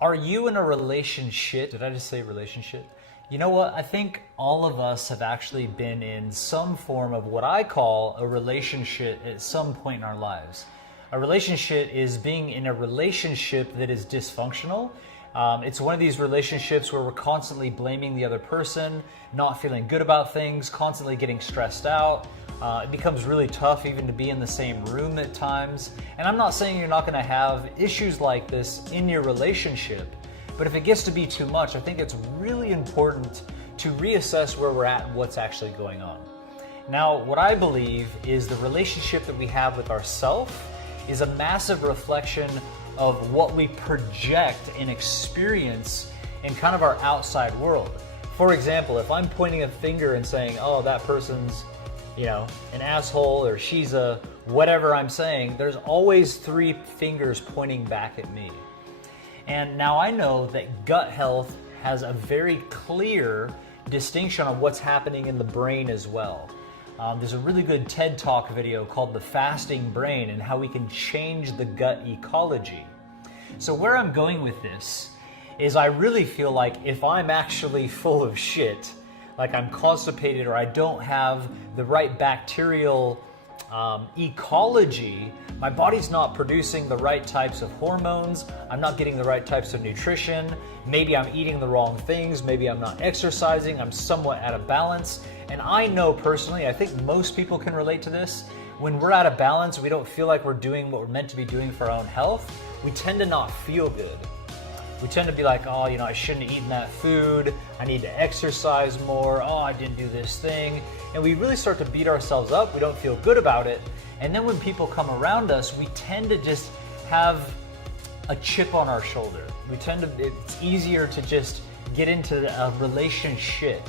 Are you in a relationship? Did I just say relationship? You know what? I think all of us have actually been in some form of what I call a relationship at some point in our lives. A relationship is being in a relationship that is dysfunctional. It's one of these relationships where we're constantly blaming the other person, not feeling good about things, constantly getting stressed out. It becomes really tough even to be in the same room at times. And I'm not saying you're not going to have issues like this in your relationship, but if it gets to be too much, I think it's really important to reassess where we're at and what's actually going on. Now, what I believe is the relationship that we have with ourselves is a massive reflection of what we project and experience in kind of our outside world. For example, if I'm pointing a finger and saying, oh, that person's, an asshole, or she's a whatever I'm saying, there's always three fingers pointing back at me. And now I know that gut health has a very clear distinction on what's happening in the brain as well. There's a really good TED Talk video called The Fasting Brain and how we can change the gut ecology. So where I'm going with this is I really feel like if I'm actually full of shit, like I'm constipated or I don't have the right bacterial ecology, my body's not producing the right types of hormones, I'm not getting the right types of nutrition, maybe I'm eating the wrong things, maybe I'm not exercising, I'm somewhat out of balance. And I know personally, I think most people can relate to this, when we're out of balance, we don't feel like we're doing what we're meant to be doing for our own health, we tend to not feel good. We tend to be like, oh, I shouldn't have eaten that food, I need to exercise more, oh, I didn't do this thing. And we really start to beat ourselves up, we don't feel good about it. And then when people come around us, we tend to just have a chip on our shoulder. It's easier to just get into a relationship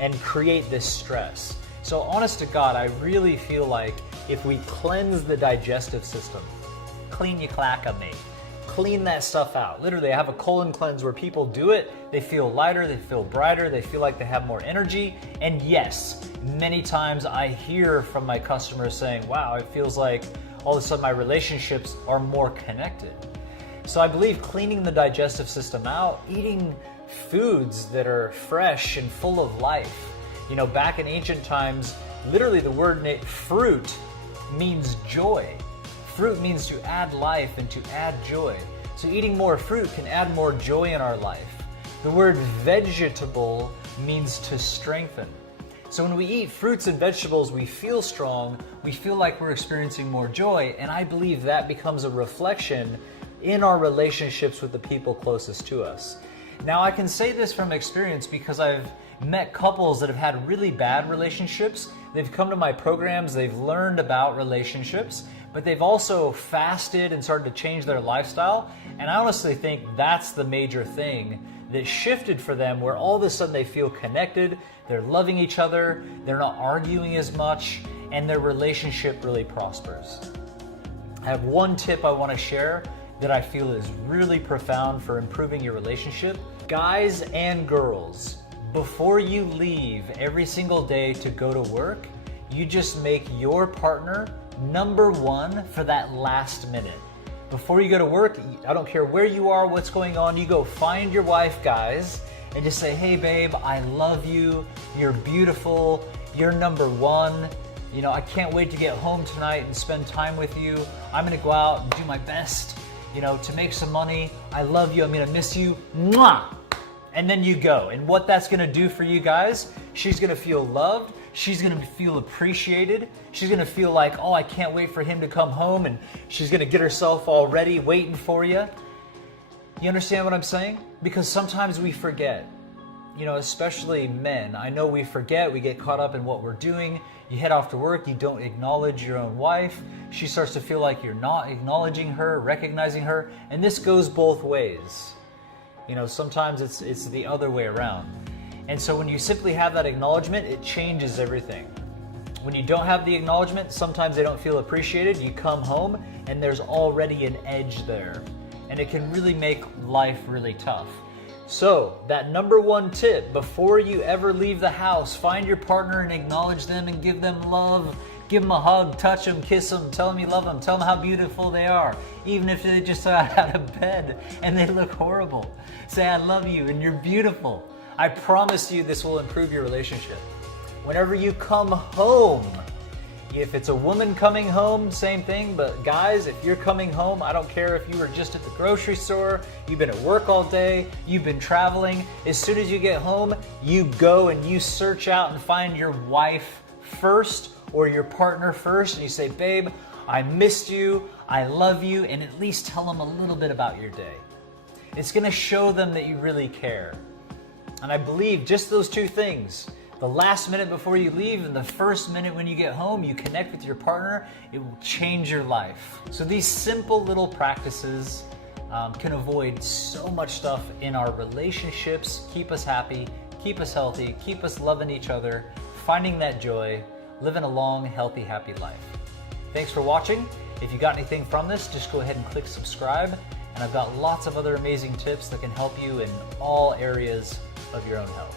and create this stress. So honest to God, I really feel like if we cleanse the digestive system, clean your clacka, mate. Clean that stuff out. Literally, I have a colon cleanse where people do it, they feel lighter, they feel brighter, they feel like they have more energy. And yes, many times I hear from my customers saying, wow, it feels like all of a sudden my relationships are more connected. So I believe cleaning the digestive system out, eating foods that are fresh and full of life. Back in ancient times, literally the word fruit means joy. Fruit means to add life and to add joy. So eating more fruit can add more joy in our life. The word vegetable means to strengthen. So when we eat fruits and vegetables, we feel strong, we feel like we're experiencing more joy, and I believe that becomes a reflection in our relationships with the people closest to us. Now, I can say this from experience because I've met couples that have had really bad relationships. They've come to my programs, they've learned about relationships, but they've also fasted and started to change their lifestyle. And I honestly think that's the major thing that shifted for them, where all of a sudden they feel connected, they're loving each other, they're not arguing as much, and their relationship really prospers. I have one tip I want to share that I feel is really profound for improving your relationship. Guys and girls, before you leave every single day to go to work, you just make your partner number one for that last minute. Before you go to work, I don't care where you are, what's going on, you go find your wife, guys, and just say, hey babe, I love you, you're beautiful, you're number one. I can't wait to get home tonight and spend time with you. I'm gonna go out and do my best, to make some money. I love you, I'm gonna miss you. Mwah! And then you go. And what that's gonna do for you guys, she's gonna feel loved, she's gonna feel appreciated, she's gonna feel like, oh, I can't wait for him to come home, and she's gonna get herself all ready, waiting for you. You understand what I'm saying? Because sometimes we forget, especially men. I know we forget, we get caught up in what we're doing. You head off to work, you don't acknowledge your own wife. She starts to feel like you're not acknowledging her, recognizing her, and this goes both ways. Sometimes it's the other way around. And so when you simply have that acknowledgement, it changes everything. When you don't have the acknowledgement, sometimes they don't feel appreciated. You come home and there's already an edge there. And it can really make life really tough. So that number one tip, before you ever leave the house, find your partner and acknowledge them and give them love. Give them a hug, touch them, kiss them, tell them you love them, tell them how beautiful they are. Even if they just got out of bed and they look horrible. Say, I love you and you're beautiful. I promise you this will improve your relationship. Whenever you come home, if it's a woman coming home, same thing, but guys, if you're coming home, I don't care if you were just at the grocery store, you've been at work all day, you've been traveling, as soon as you get home, you go and you search out and find your wife first or your partner first, and you say, babe, I missed you, I love you, and at least tell them a little bit about your day. It's gonna show them that you really care. And I believe just those two things, the last minute before you leave and the first minute when you get home, you connect with your partner, it will change your life. So these simple little practices can avoid so much stuff in our relationships, keep us happy, keep us healthy, keep us loving each other, finding that joy, living a long, healthy, happy life. Thanks for watching. If you got anything from this, just go ahead and click subscribe. And I've got lots of other amazing tips that can help you in all areas of your own health.